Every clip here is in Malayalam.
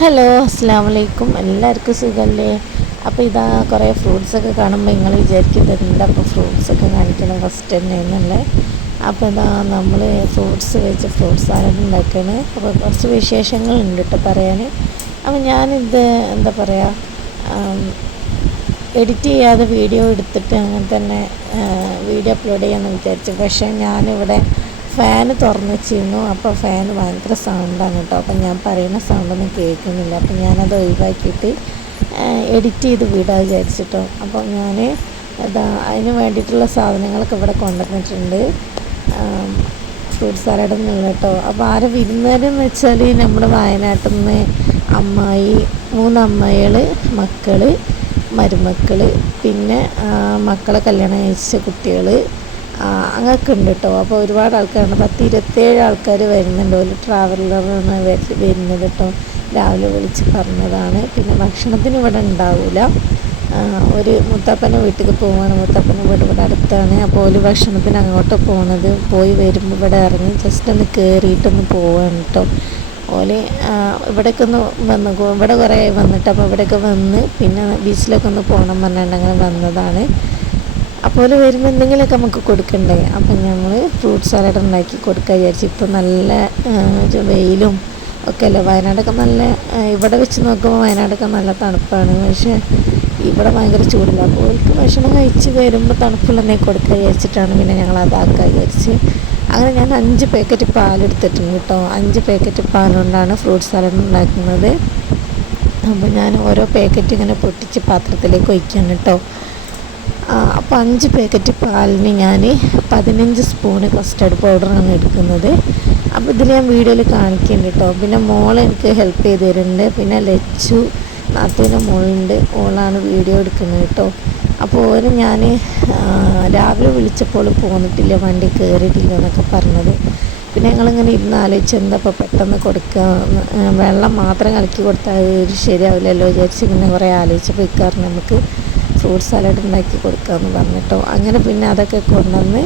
ഹലോ അസ്സാം വലൈക്കും എല്ലാവർക്കും സുഖമല്ലേ അപ്പോൾ ഇതാ കുറേ ഫ്രൂട്ട്സൊക്കെ കാണുമ്പോൾ നിങ്ങൾ വിചാരിക്കുന്നത് എന്താ അപ്പോൾ ഫ്രൂട്ട്സൊക്കെ കാണിക്കണം? ഫസ്റ്റ് തന്നെ എന്നുള്ളത് അപ്പോൾ ഇതാ നമ്മൾ ഫ്രൂട്ട്സ് വെച്ച് ഫ്രൂട്ട്സ് സാലഡ് ഉണ്ടാക്കുകയാണ് അപ്പോൾ കുറച്ച് വിശേഷങ്ങളുണ്ട് കേട്ടോ പറയാൻ അപ്പോൾ ഞാനിത് എന്താ പറയുക എഡിറ്റ് ചെയ്യാതെ വീഡിയോ എടുത്തിട്ട് അങ്ങനെ തന്നെ വീഡിയോ അപ്ലോഡ് ചെയ്യാമെന്ന് വിചാരിച്ചു. പക്ഷേ ഞാനിവിടെ ഫാൻ തുറന്ന് വെച്ചിരുന്നു അപ്പോൾ ഫാൻ ഭയങ്കര സൗണ്ടാണ് കേട്ടോ അപ്പം ഞാൻ പറയുന്ന സൗണ്ടൊന്നും കേൾക്കുന്നില്ല. അപ്പം ഞാനത് ഒഴിവാക്കിയിട്ട് എഡിറ്റ് ചെയ്ത് വിടാൻ വിചാരിച്ചിട്ടോ. അപ്പോൾ ഞാൻ അതാ അതിന് വേണ്ടിയിട്ടുള്ള സാധനങ്ങളൊക്കെ ഇവിടെ കൊണ്ടുവന്നിട്ടുണ്ട്. ഫ്രൂട്ട് സാലഡ് എന്നുള്ള കേട്ടോ അപ്പോൾ ആരെ വിരുന്നുകാരെന്ന് വെച്ചാൽ നമ്മുടെ വയനാട്ടിൽ നിന്ന് അമ്മായി മൂന്ന് അമ്മായികൾ മക്കൾ മരുമക്കൾ പിന്നെ മക്കളെ കല്യാണം കഴിച്ച കുട്ടികൾ അങ്ങനെയൊക്കെ ഉണ്ട് കേട്ടോ അപ്പോൾ ഒരുപാട് ആൾക്കാരുണ്ട്. പത്ത് ഇരുപത്തേഴ് ആൾക്കാർ വരുന്നുണ്ട്. ഒരു ട്രാവലറാണ് വരുന്നത് കേട്ടോ. രാവിലെ വിളിച്ച് പറഞ്ഞതാണ്. പിന്നെ ഭക്ഷണത്തിന് ഇവിടെ ഉണ്ടാവില്ല ഒരു മുത്തപ്പന്റെ വീട്ടിൽ പോവാണ്. മുത്തപ്പന്റെ വീട് ഇവിടെ അടുത്താണ്. അപ്പോൾ ഒരു ഭക്ഷണത്തിന് അങ്ങോട്ട് പോകുന്നത് പോയി വരുമ്പോൾ ഇവിടെ ഇറങ്ങി ജസ്റ്റ് ഒന്ന് കയറിയിട്ടൊന്ന് പോവാണ് കേട്ടോ. ഓൽ ഇവിടേക്ക് ഒന്ന് വന്ന് ഇവിടെ കുറേ വന്നിട്ട് അപ്പോൾ ഇവിടെയൊക്കെ വന്ന് പിന്നെ ബീച്ചിലൊക്കെ ഒന്ന് പോകണം പറഞ്ഞിട്ട് വന്നതാണ്. അപ്പോൾ വരുമ്പോൾ എന്തെങ്കിലുമൊക്കെ നമുക്ക് കൊടുക്കണ്ടേ? അപ്പം ഞങ്ങൾ ഫ്രൂട്ട് സാലഡ് ഉണ്ടാക്കി കൊടുക്കുക വിചാരിച്ചു ഇപ്പം നല്ല വെയിലും ഒക്കെ അല്ലേ വയനാടൊക്കെ നല്ല ഇവിടെ വെച്ച് നോക്കുമ്പോൾ വയനാടൊക്കെ നല്ല തണുപ്പാണ്. പക്ഷേ ഇവിടെ ഭയങ്കര ചൂടില്ല. അപ്പോൾ അവർക്ക് ഭക്ഷണം കഴിച്ച് വരുമ്പോൾ തണുപ്പുള്ളതന്നെ കൊടുക്കുക വിചാരിച്ചിട്ടാണ് പിന്നെ ഞങ്ങൾ അതാക്കുക വിചാരിച്ച്. അങ്ങനെ ഞാൻ അഞ്ച് പാക്കറ്റ് പാലെടുത്തിട്ടുണ്ട് കേട്ടോ. അഞ്ച് പാക്കറ്റ് പാലുകൊണ്ടാണ് ഫ്രൂട്ട് സാലഡ് ഉണ്ടാക്കുന്നത്. അപ്പോൾ ഞാൻ ഓരോ പാക്കറ്റ് ഇങ്ങനെ പൊട്ടിച്ച് പാത്രത്തിലേക്ക് ഒഴിക്കുകയാണ് കേട്ടോ. അപ്പോൾ അഞ്ച് പാക്കറ്റ് പാലിന് ഞാൻ പതിനഞ്ച് സ്പൂണ് കസ്റ്റർഡ് പൗഡറാണ് എടുക്കുന്നത്. അപ്പോൾ ഇതിൽ ഞാൻ വീഡിയോയിൽ കാണിക്കുന്നുണ്ട് കേട്ടോ പിന്നെ മോൾ എനിക്ക് ഹെൽപ്പ് ചെയ്ത് തരുന്നുണ്ട്. പിന്നെ ലച്ചു നാത്തൂന്റെ മോളുണ്ട്. ഓളാണ് വീഡിയോ എടുക്കുന്നത് കേട്ടോ അപ്പോൾ ഓര് ഞാൻ രാവിലെ വിളിച്ചപ്പോൾ പോന്നിട്ടില്ല വണ്ടി കയറിയിട്ടില്ല എന്നൊക്കെ പറഞ്ഞത്. പിന്നെ ഞങ്ങളിങ്ങനെ ഇരുന്ന് ആലോചിച്ച് എന്താ ഇപ്പോൾ പെട്ടെന്ന് കൊടുക്കുക വെള്ളം മാത്രം കലക്കി കൊടുത്താൽ ഒരു ശരിയാവില്ലല്ലോ വിചാരിച്ച് ഇങ്ങനെ കുറേ ആലോചിച്ചപ്പോൾ ഇക്കാറിന് നമുക്ക് ഫ്രൂട്ട് സാലഡ് ഉണ്ടാക്കി കൊടുക്കാമെന്ന് പറഞ്ഞിട്ടോ. അങ്ങനെ പിന്നെ അതൊക്കെ കൊണ്ടുവന്ന്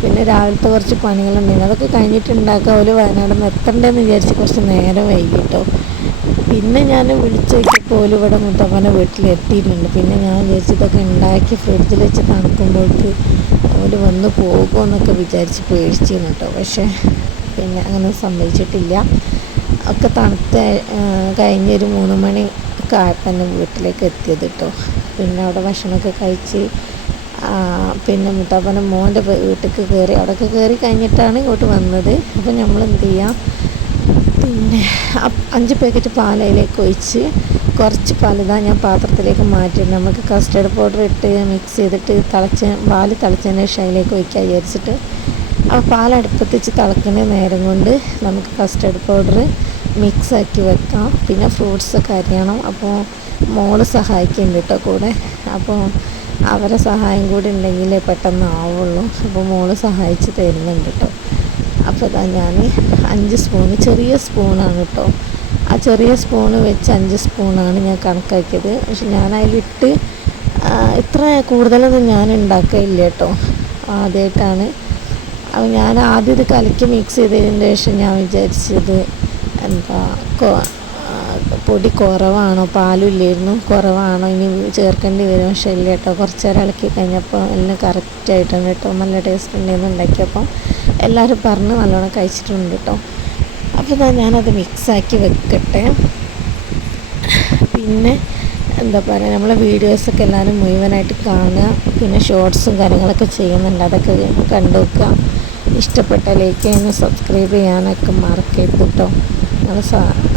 പിന്നെ രാവിലത്തെ കുറച്ച് പണികളുണ്ടായിരുന്നു. അതൊക്കെ കഴിഞ്ഞിട്ടുണ്ടാക്കുക ഒരു വയനാട് നിന്ന് എത്തണ്ടെന്ന് വിചാരിച്ച് കുറച്ച് നേരം വൈകിട്ടോ. പിന്നെ ഞാൻ വിളിച്ച് നോക്കിയപ്പോൾ ഓൽ ഇവിടെ മുത്തപ്പന്റെ വീട്ടിലെത്തിയിട്ടുണ്ട്. പിന്നെ ഞാൻ വിചാരിച്ചതൊക്കെ ഉണ്ടാക്കി ഫ്രിഡ്ജിൽ വെച്ച് തണുക്കുമ്പോഴേക്ക് അവർ വന്ന് പോകുമെന്നൊക്കെ വിചാരിച്ച് പേടിച്ചിരുന്നു കേട്ടോ. പക്ഷേ പിന്നെ അങ്ങനെ സംഭവിച്ചിട്ടില്ല. ഒക്കെ തണുത്ത് കഴിഞ്ഞൊരു മൂന്ന് മണി ആയപ്പോൾ വീട്ടിലേക്ക് എത്തിയത് കേട്ടോ. പിന്നെ അവിടെ ഭക്ഷണമൊക്കെ കഴിച്ച് പിന്നെ മുത്താപ്പന്റെ മോന്റെ വീട്ടിലേക്ക് കയറി അവിടെയൊക്കെ കയറി കഴിഞ്ഞിട്ടാണ് ഇങ്ങോട്ട് വന്നത്. അപ്പോൾ നമ്മൾ എന്ത് ചെയ്യാം? പിന്നെ അഞ്ച് പാക്കറ്റ് പാൽ അതിലേക്ക് ഒഴിച്ച് കുറച്ച് പാലിതാ ഞാൻ പാത്രത്തിലേക്ക് മാറ്റിയിട്ട് നമുക്ക് കസ്റ്റർഡ് പൗഡർ ഇട്ട് മിക്സ് ചെയ്തിട്ട് തിളച്ച് പാൽ തിളച്ചതിന് ശേഷം അതിലേക്ക് ഒഴിക്കാൻ വിചാരിച്ചിട്ട്. ആ പാൽ അടുപ്പത്തിച്ച് തിളക്കുന്ന നേരം കൊണ്ട് നമുക്ക് കസ്റ്റർഡ് പൗഡർ മിക്സ് ആക്കി വെക്കാം. പിന്നെ ഫ്രൂട്ട്സൊക്കെ അരിയണം. അപ്പോൾ മോൾ സഹായിക്കുന്നുണ്ട് കേട്ടോ കൂടെ. അപ്പോൾ അവരെ സഹായം കൂടി ഉണ്ടെങ്കിൽ പെട്ടെന്ന് ആവുള്ളൂ. അപ്പോൾ മോൾ സഹായിച്ച് തരുന്നുണ്ട് കേട്ടോ അപ്പോൾ ഇതാ ഞാൻ അഞ്ച് സ്പൂണ് ചെറിയ സ്പൂണാണ് കേട്ടോ ആ ചെറിയ സ്പൂണ് വെച്ച് അഞ്ച് സ്പൂണാണ് ഞാൻ കണക്കാക്കിയത്. പക്ഷെ ഞാൻ അതിലിട്ട് ഇത്ര കൂടുതലൊന്നും ഞാൻ ഉണ്ടാക്കില്ല കേട്ടോ ആദ്യമായിട്ടാണ് അപ്പോൾ ഞാൻ ആദ്യം ഇത് കലക്കി മിക്സ് ചെയ്തതിന് ശേഷം ഞാൻ വിചാരിച്ചത് എന്താ പൊടി കുറവാണോ? പാലില്ലായിരുന്നു. കുറവാണോ? ഇനി ചേർക്കേണ്ടി വരും. ശല്യം കേട്ടോ. കുറച്ച് നേരം ഇളക്കി കഴിഞ്ഞപ്പോൾ എല്ലാം കറക്റ്റായിട്ടാണ് കേട്ടോ. നല്ല ടേസ്റ്റ് ഉണ്ടെന്ന് ഉണ്ടാക്കിയപ്പോൾ എല്ലാവരും പറഞ്ഞ് നല്ലോണം കഴിച്ചിട്ടുണ്ട് കേട്ടോ. അപ്പോൾ ഞാൻ ഞാനത് മിക്സാക്കി വെക്കട്ടെ. പിന്നെ എന്താ പറയുക നമ്മളെ വീഡിയോസൊക്കെ എല്ലാവരും മുഴുവനായിട്ട് കാണുക. പിന്നെ ഷോർട്സും കാര്യങ്ങളൊക്കെ ചെയ്യുന്നുണ്ട്. അതൊക്കെ കണ്ടു വെക്കുക ഇഷ്ടപ്പെട്ട ലൈക്ക് ചെയ്യാനും സബ്സ്ക്രൈബ് ചെയ്യാനൊക്കെ മറക്കരുത് കേട്ടോ. നിങ്ങൾ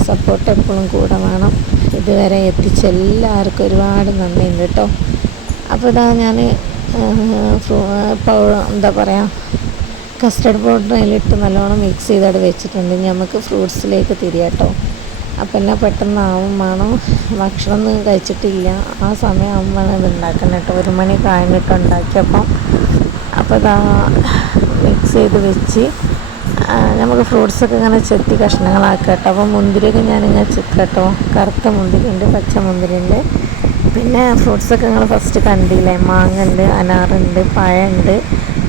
സപ്പോർട്ട് എപ്പോഴും കൂടെ വേണം. ഇതുവരെ എത്തിച്ച എല്ലാവർക്കും ഒരുപാട് നന്ദിയുണ്ട് കേട്ടോ അപ്പോൾ ഇതാ ഞാൻ ഇപ്പോൾ എന്താ പറയുക കസ്റ്റർഡ് പൗഡർ അതിലിട്ട് നല്ലോണം മിക്സ് ചെയ്തവിടെ വെച്ചിട്ടുണ്ട്. നമുക്ക് ഫ്രൂട്ട്സിലേക്ക് തിരിയാം കേട്ടോ അപ്പം എന്നാൽ പെട്ടെന്ന് ആവും വേണം ഭക്ഷണമൊന്നും കഴിച്ചിട്ടില്ല. ആ സമയം ആവുമ്പോൾ ഇത് ഉണ്ടാക്കണം കേട്ടോ ഒരു മണി കഴിഞ്ഞിട്ട് ഉണ്ടാക്കിയപ്പം. അപ്പോൾ ഇതാ മിക്സ് ചെയ്ത് വെച്ച് നമുക്ക് ഫ്രൂട്ട്സൊക്കെ ഇങ്ങനെ ചെത്തി കഷ്ണങ്ങളാക്കട്ടോ. കേട്ടോ അപ്പോൾ മുന്തിരിയൊക്കെ ഞാനിങ്ങനെ ചെത്തട്ടോ. കറുത്ത മുന്തിരിയുണ്ട് പച്ച മുന്തിരിയുണ്ട്. പിന്നെ ഫ്രൂട്ട്സൊക്കെ നിങ്ങൾ ഫസ്റ്റ് കണ്ടില്ലേ? മാങ്ങ ഉണ്ട് അനാറുണ്ട് പഴമുണ്ട്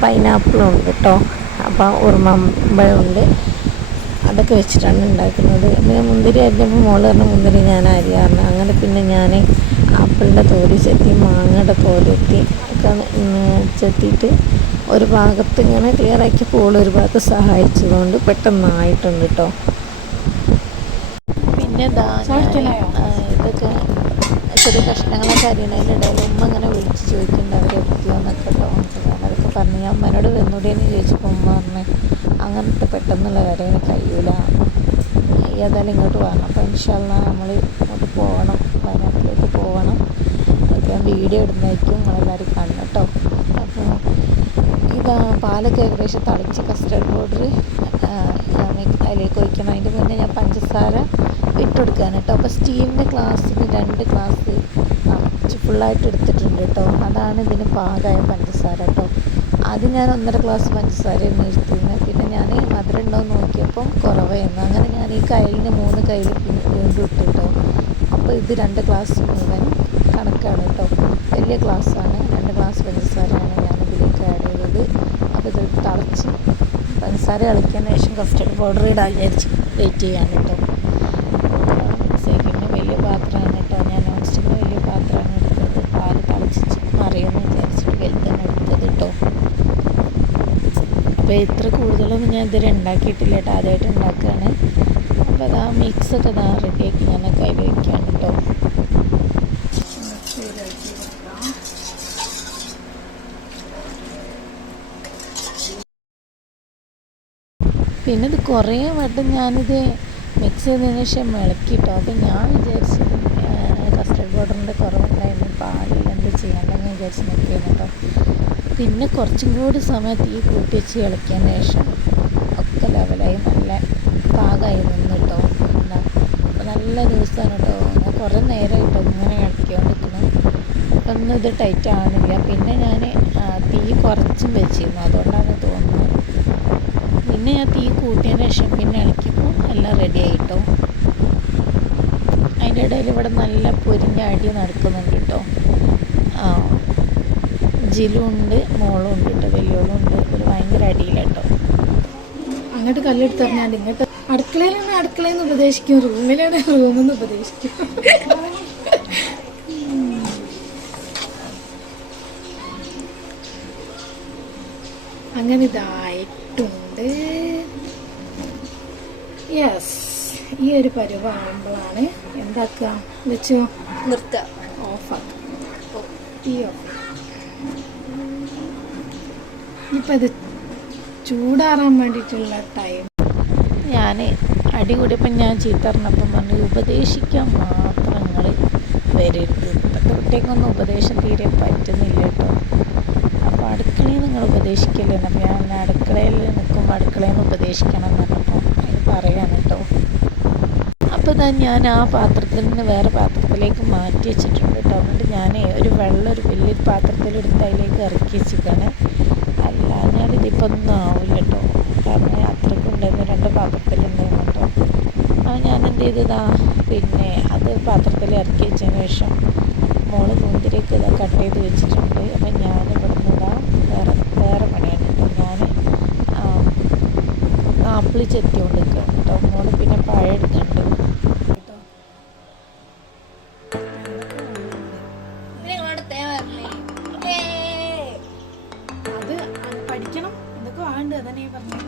പൈനാപ്പിളും ഉണ്ട് കേട്ടോ അപ്പോൾ ഉറുമമ്പഴമുണ്ട്. അതൊക്കെ വെച്ചിട്ടാണ് ഉണ്ടാക്കുന്നത് പിന്നെ മുന്തിരി അരിഞ്ഞപ്പോൾ മോൾ പറഞ്ഞ മുന്തിരി ഞാൻ അരിയാറിന് അങ്ങനെ പിന്നെ ഞാൻ ആപ്പിളിന്റെ തോൽ ചെത്തി മാങ്ങയുടെ തോലെത്തി ഒക്കെ ചെത്തിയിട്ട് ഒരു ഭാഗത്ത് ഇങ്ങനെ ക്ലിയർ ആക്കി പോൾ ഒരു ഭാഗത്ത് സഹായിച്ചതുകൊണ്ട് പെട്ടെന്നായിട്ടുണ്ട് കേട്ടോ പിന്നെ ഇതൊക്കെ ചെറിയ കഷ്ണങ്ങളൊക്കെ അരിയണതിന്റെ ഇടയിൽ ഉമ്മ ഇങ്ങനെ വിളിച്ച് ചോദിക്കുന്നുണ്ട് അവരെ എത്തിയോന്നൊക്കെ കേട്ടോ അതൊക്കെ പറഞ്ഞു ഞാൻ അമ്മേനോട് വെന്നുടേന്ന് ചോദിച്ചപ്പോൾ ഉമ്മ പറഞ്ഞു അങ്ങനത്തെ പെട്ടെന്നുള്ള കാര്യം കഴിയൂല. ഏതായാലും ഇങ്ങോട്ട് വരണം. അപ്പോൾ ഇൻഷാല്ല നമ്മൾ ഇങ്ങോട്ട് പോകണം വയനാട്ടിലേക്ക് പോകണം. ഞാൻ വീഡിയോ ഇടുന്നതായിരിക്കും നിങ്ങളെല്ലാവരും കാണണം കേട്ടോ പാലൊക്കെ ഏകദേശം തളിച്ച് കസ്റ്റർഡ് പൗഡർ അതിലേക്ക് ഒഴിക്കണം. അതിന്റെ മുന്നേ ഞാൻ പഞ്ചസാര ഇട്ട് കൊടുക്കുകയാണ് കേട്ടോ. അപ്പോൾ സ്റ്റീമിന്റെ ഗ്ലാസ്സിന് രണ്ട് ഗ്ലാസ് നിറച്ച് ഫുള്ളായിട്ട് എടുത്തിട്ടുണ്ട് കേട്ടോ. അതാണ് ഇതിന് പാകമായ പഞ്ചസാര കേട്ടോ. അത് ഞാൻ ഒന്നര ഗ്ലാസ് പഞ്ചസാര നിർത്തിയിരുന്നത് പിന്നെ ഞാൻ മധുരം ഉണ്ടോ നോക്കിയപ്പം കുറവായിരുന്നു. അങ്ങനെ ഞാൻ ഈ കയ്യിലിന് മൂന്ന് കയ്യിൽ വീണ്ടും ഇട്ടു കേട്ടോ. അപ്പോൾ ഇത് രണ്ട് ഗ്ലാസ് മുഴുവൻ കണക്കാണ് കേട്ടോ. വലിയ ഗ്ലാസ്സാണ്. രണ്ട് ഗ്ലാസ് പഞ്ചസാരയാണ് ഞാൻ ഇതിലേക്ക് ആഡ് ചെയ്തത്. അപ്പോൾ ഇത് തളച്ച് പഞ്ചസാര കളിക്കുന്ന ശേഷം കസ്റ്റർഡ് പൗഡർ ഇടാൻ വിചാരിച്ച് വെയിറ്റ് ചെയ്യാൻ കേട്ടോ. മിക്സ് വലിയ പാത്രമാണ് കേട്ടോ. ഞാൻ നോൺ സ്റ്റിക്കിന് വലിയ പാത്രമാണ് എടുത്തത്. പാൽ തിളച്ച് മറിയെന്ന് വിചാരിച്ചിട്ട് വലുതാണ് എടുത്തത് കേട്ടോ. അപ്പോൾ ഇത്ര കൂടുതലൊന്നും ഞാൻ ഇതുവരെ ഉണ്ടാക്കിയിട്ടില്ല കേട്ടോ. ആദ്യമായിട്ട് ഉണ്ടാക്കുകയാണ്. അപ്പോൾ അതാ മിക്സൊക്കെ ഇതാ റെഡിയാക്കി ഞാൻ കയ്യിൽ വയ്ക്കുകയാണ് കേട്ടോ. പിന്നെ ഇത് കുറേ വട്ടം ഞാനിത് മിക്സ് ചെയ്തതിന് ശേഷം ഇളക്കിട്ടോ. അപ്പം ഞാൻ വിചാരിച്ചു കസ്റ്റർഡ് പൗഡറിന്റെ കുറവുണ്ടായിരുന്നു. പാലിൽ എന്ത് ചെയ്യണ്ടെന്ന് വിചാരിച്ച് നിൽക്കുന്നു കേട്ടോ. പിന്നെ കുറച്ചും കൂടി സമയം തീ കൂട്ടി വെച്ച് ഇളക്കിയതിന് ശേഷം ഒക്കെ ലെവലായി നല്ല പാകമായി നിന്ന് കേട്ടോ. എന്താ അപ്പോൾ നല്ല ദിവസമാണ് കേട്ടോ. ഞാൻ കുറേ നേരമായിട്ടോ ഇങ്ങനെ ഇളക്കിക്കൊണ്ടിരിക്കണം ഒന്നും ഇത് ടൈറ്റ് ആവണില്ല. പിന്നെ ഞാൻ തീ കുറച്ചും വെച്ചിരുന്നു. അതുകൊണ്ടാണ് പിന്നെ ഞാൻ തീ കൂട്ടിയതിന് ശേഷം പിന്നെ ഇളക്കിയപ്പോൾ എല്ലാം റെഡി ആയിട്ടോ. അതിന്റെ ഇടയിൽ ഇവിടെ നല്ല പൊരിഞ്ഞ അടി നടക്കുന്നുണ്ട് കേട്ടോ ആ ജിലും ഉണ്ട് മോളും ഉണ്ട് കേട്ടോ വലിയോളും ഉണ്ട്. ഒരു ഭയങ്കര അടിയിലാട്ടോ അങ്ങോട്ട് കല്ലെടുത്ത് പറഞ്ഞാൽ ഇങ്ങോട്ട് അടുക്കളയിലാണ് അടുക്കളയിൽ നിന്ന് ഉപദേശിക്കും. റൂമിലാണ് റൂമിൽ നിന്ന് ഉപദേശിക്കും. അങ്ങനെ ഇതായിട്ടുണ്ട്. യെസ് ഈ ഒരു പരുവാകുമ്പോഴാണ് എന്താക്കുക? വെച്ചോ. നിർത്ത. ഓഫാക്കുക തീ ഓഫ് ഇപ്പം ഇത് ചൂടാറാൻ വേണ്ടിയിട്ടുള്ള ടൈം ഞാൻ അടി കൂടിയപ്പം ഞാൻ ചീത്തറിഞ്ഞപ്പം പറഞ്ഞു ഉപദേശിക്കാൻ മാത്രം നിങ്ങൾ വരരുത്. ഇപ്പോഴത്തെ കുട്ടികൾക്കൊന്നും ഉപദേശം തീരെ പറ്റുന്നില്ല കേട്ടോ അപ്പോൾ അടുക്കളയിൽ നിങ്ങൾ ഉപദേശിക്കില്ലേ? ഞാൻ അടുക്കളയിൽ നിൽക്കുമ്പോൾ അടുക്കളയിൽ നിന്ന് ഉപദേശിക്കണം എന്ന് പറഞ്ഞപ്പോൾ പറയാണ് കേട്ടോ. അപ്പോൾ ഇതാ ഞാൻ ആ പാത്രത്തിൽ നിന്ന് വേറെ പാത്രത്തിലേക്ക് മാറ്റി വെച്ചിട്ടുണ്ട് കേട്ടോ. എന്നിട്ട് ഞാൻ ഒരു വെള്ളം ഒരു വലിയൊരു പാത്രത്തിലെടുത്ത് അതിലേക്ക് ഇറക്കി വെച്ചിരിക്കുകയാണ്. അല്ല ഞാൻ ഒന്നും ആവില്ല കേട്ടോ. കാരണം അത്രയ്ക്കും ഉണ്ടായിരുന്നു രണ്ട് പാത്രത്തിലുണ്ടായിരുന്നു കേട്ടോ. അപ്പോൾ ഞാൻ എന്ത് ചെയ്തതാ പിന്നെ അത് പാത്രത്തിൽ ഇറക്കി വെച്ചതിന് ശേഷം മോൾ മുന്തിരിയൊക്കെ കട്ട് ചെയ്ത് വെച്ചിട്ടുണ്ട്. അപ്പം ഞാൻ ഇവിടുന്ന് ഇതാ വേറെ വേറെ പണിയാണ് കേട്ടോ ഞാൻ ആപ്പിൾ ചെത്തിക്കൊണ്ട് നിൽക്കുകയാണ് കേട്ടോ. മോൾ പിന്നെ പഴം എടുക്കുന്നുണ്ട് അത് പഠിക്കണം. ഇതൊക്കെ വേണ്ട? അതന്നെ പറഞ്ഞു.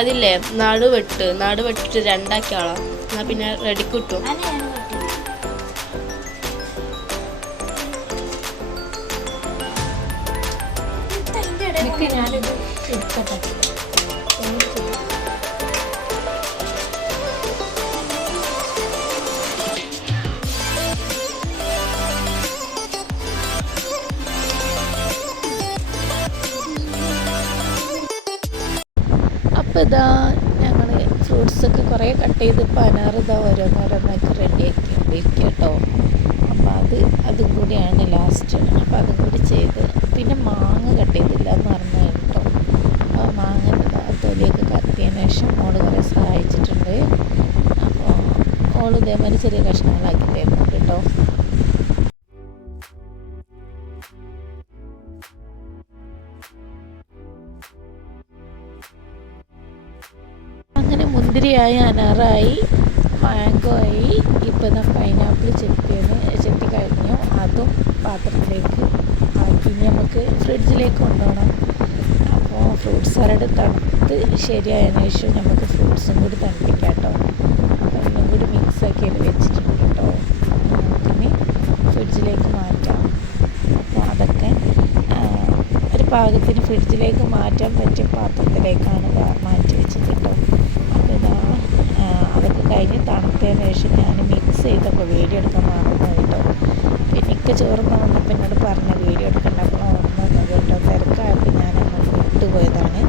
അതില്ലേ? നാട് വെട്ട്. നാട് വെട്ടിട്ട് രണ്ടാക്കി ആളാ എന്നാ പിന്നെ റെഡി കിട്ടും. ഇതാ ഞങ്ങൾ ഫ്രൂട്ട്സൊക്കെ കുറേ കട്ട് ചെയ്ത് ഇപ്പോൾ അനാറ് ഇതാ ഓരോന്നോരോന്നൊക്കെ റെഡി ഇരിക്കുക കേട്ടോ അപ്പോൾ അത് അതും കൂടിയാണ് ലാസ്റ്റ് അപ്പോൾ അതും കൂടി ചെയ്ത് പിന്നെ മാങ്ങ കട്ട് ചെയ്തില്ല എന്ന് പറഞ്ഞു കേട്ടോ. അപ്പോൾ മാങ്ങ തൊലിയൊക്കെ കത്തിയതിന് ശേഷം മോൾ കുറേ സഹായിച്ചിട്ടുണ്ട്. അപ്പോൾ ഓൾ ഇതേമാതിരി ചെറിയ കഷ്ണങ്ങളാക്കി തരുന്നുണ്ട് കേട്ടോ മുന്തിരിയായി അനാറായി മാംഗോ ആയി ഇപ്പം നാം പൈനാപ്പിൾ ചെത്തിയത് ചെത്തി കഴിഞ്ഞു. അതും പാത്രത്തിലേക്ക് ആക്കി. നമുക്ക് ഫ്രിഡ്ജിലേക്ക് കൊണ്ടുപോകണം അപ്പോൾ ഫ്രൂട്ട് സാലഡ് തണുത്ത് ശരിയായതിനു ശേഷം നമുക്ക് ഫ്രൂട്ട്സും കൂടി തണുപ്പിക്കാം കേട്ടോ. അപ്പോൾ ഒന്നും കൂടി മിക്സ് ആക്കി അതിൽ വെച്ചിട്ടുണ്ട് കേട്ടോ. നമുക്കിനി ഫ്രിഡ്ജിലേക്ക് മാറ്റാം. അപ്പോൾ അതൊക്കെ ഒരു പാകത്തിന് ഫ്രിഡ്ജിലേക്ക് മാറ്റാൻ പറ്റിയ പാത്രത്തിലേക്കാണ് മാറ്റി വെച്ചത് കേട്ടോ അപ്പോൾ ഇതാ ആ, അതൊക്കെ കഴിഞ്ഞ് തണുത്തതിന് ശേഷം ഞാൻ മിക്സ് ചെയ്തപ്പോൾ വീഡിയോ എടുക്കാൻ മറന്നു കേട്ടോ. എനിക്ക് ചോർന്ന് വന്നപ്പോൾ എന്നോട് പറഞ്ഞ വീഡിയോ എടുക്കണ്ടപ്പോൾ ഓർമ്മ വന്നത് കേട്ടോ. തിരക്കായപ്പോൾ ഞാൻ അങ്ങോട്ട് വിട്ടുപോയതാണ്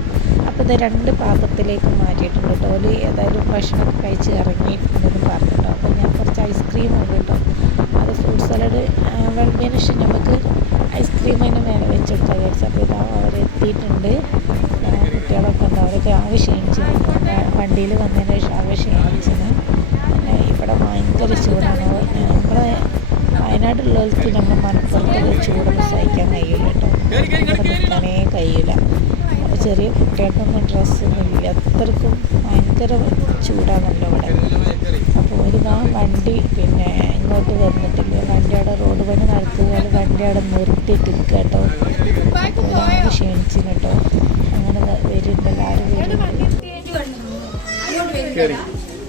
അപ്പോൾ ഇത് രണ്ട് പാത്രത്തിലേക്ക് മാറ്റിയിട്ടുണ്ട് കേട്ടോ. ഓൽ ഏതായാലും ഭക്ഷണമൊക്കെ കഴിച്ച് ഇറങ്ങിയിട്ടുണ്ടെന്ന് പറഞ്ഞിട്ടോ അപ്പോൾ ഞാൻ കുറച്ച് ഐസ്ക്രീം ഉണ്ട് കേട്ടോ. അത് ഫ്രൂട്ട് സലാഡ് വിളമ്പിയതിന് ശേഷം നമുക്ക് ഐസ്ക്രീം അതിന് മേലെ വെച്ച് കൊടുക്കാൻ വിചാരിച്ചു. അപ്പോൾ ഇതാ അവരെത്തിയിട്ടുണ്ട് എത്തിയിട്ടുണ്ട്. കുട്ടികളൊക്കെ ഉണ്ട് അവരൊക്കെ ആവശ്യം ചെയ്യുന്നു വണ്ടിയിൽ വന്നതിന് ശേഷം ആവശ്യം ഇവിടെ ഭയങ്കര ചൂടാണ്. നമ്മളെ വയനാട്ടിലുള്ളവർക്ക് നമ്മൾ മലപ്പുറത്തുള്ള ചൂടൊന്നും സഹിക്കാൻ കഴിയില്ല കേട്ടോ. നിൽക്കാനേ കഴിയില്ല ചെറിയ കുട്ടികൾക്കൊന്നും ഡ്രസ്സൊന്നും ഇല്ല. അത്രക്കും ഭയങ്കര ചൂടാണല്ലോ ഇവിടെ. അപ്പോൾ ഒരു ആ വണ്ടി പിന്നെ ഇങ്ങോട്ട് വന്നിട്ടില്ല. വണ്ടി അവിടെ റോഡ് പണി നടത്തുകയാണ് വണ്ടി അവിടെ നിർത്തിയിട്ട് നിൽക്കുക കേട്ടോ. ക്ഷീണിച്ചു കേട്ടോ. അങ്ങനെ വരുന്നുണ്ട്. എല്ലാവരും വരുന്നുണ്ട്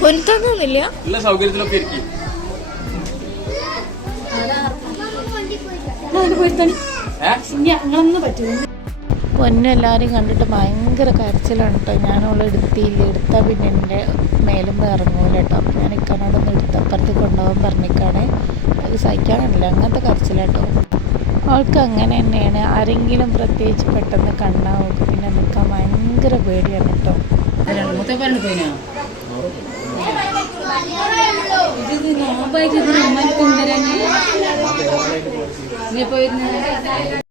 കൊല്ലത്തൊന്നുമില്ല എല്ലാ സൗകര്യത്തിലൊക്കെ ഇരിക്കും. ഞങ്ങളൊന്നും പറ്റൂല പൊന്നും എല്ലാവരും കണ്ടിട്ട് ഭയങ്കര കരച്ചിലാണ് കേട്ടോ ഞാനവളെ എടുത്തില്ല. എടുത്താൽ പിന്നെ എന്റെ മേലും ഇറങ്ങൂല കേട്ടോ അപ്പം ഞാൻ ഇക്കാനോടൊന്ന് എടുത്തപ്പുറത്ത് കൊണ്ടുപോകാൻ പറഞ്ഞിക്കാണ്. അത് സഹിക്കാൻ കഴിയില്ല അങ്ങനത്തെ കരച്ചിലാട്ടോ. അവൾക്ക് അങ്ങനെ തന്നെയാണ്. ആരെങ്കിലും പ്രത്യേകിച്ച് പെട്ടെന്ന് കണ്ടാൽ അവൾക്ക് പിന്നെ നിൽക്കാൻ ഭയങ്കര പേടിയാണ് കേട്ടോ. ഇത് പോയിരുന്ന.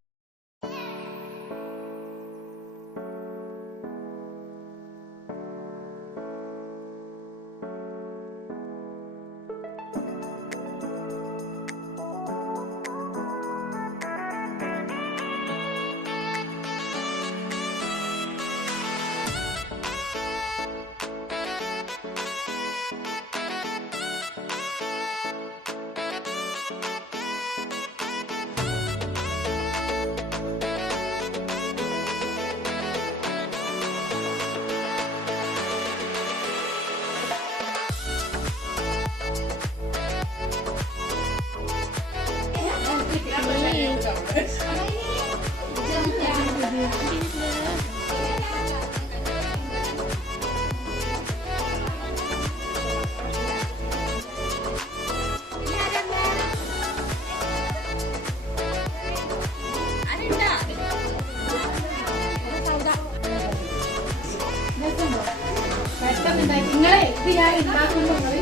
നിങ്ങളെ ഇത് ഞാൻ ഉണ്ടാക്കുമ്പോ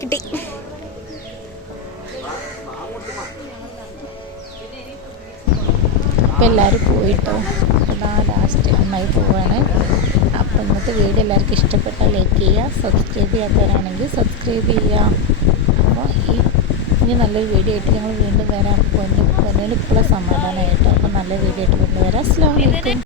കിട്ടി. അപ്പം എല്ലാവരും പോയിട്ടോ? അതാ ലാസ്റ്റ് അമ്മായി പോവാണ്. അപ്പോൾ ഇന്നത്തെ വീഡിയോ എല്ലാവർക്കും ഇഷ്ടപ്പെട്ടാൽ ലൈക്ക് ചെയ്യുക സബ്സ്ക്രൈബ് ചെയ്യാത്തവരാണെങ്കിൽ സബ്സ്ക്രൈബ് ചെയ്യുക. അപ്പോൾ ഈ ഇനി നല്ലൊരു വീഡിയോ ആയിട്ട് ഞങ്ങൾ വീണ്ടും വരാം. പൊന്നു പൊന്നിന് ഇപ്പോഴും സമാധാനമായിട്ട് അപ്പോൾ നല്ല വീഡിയോ ആയിട്ട് വീണ്ടും വരാം. അസ്സാം വലൈക്കും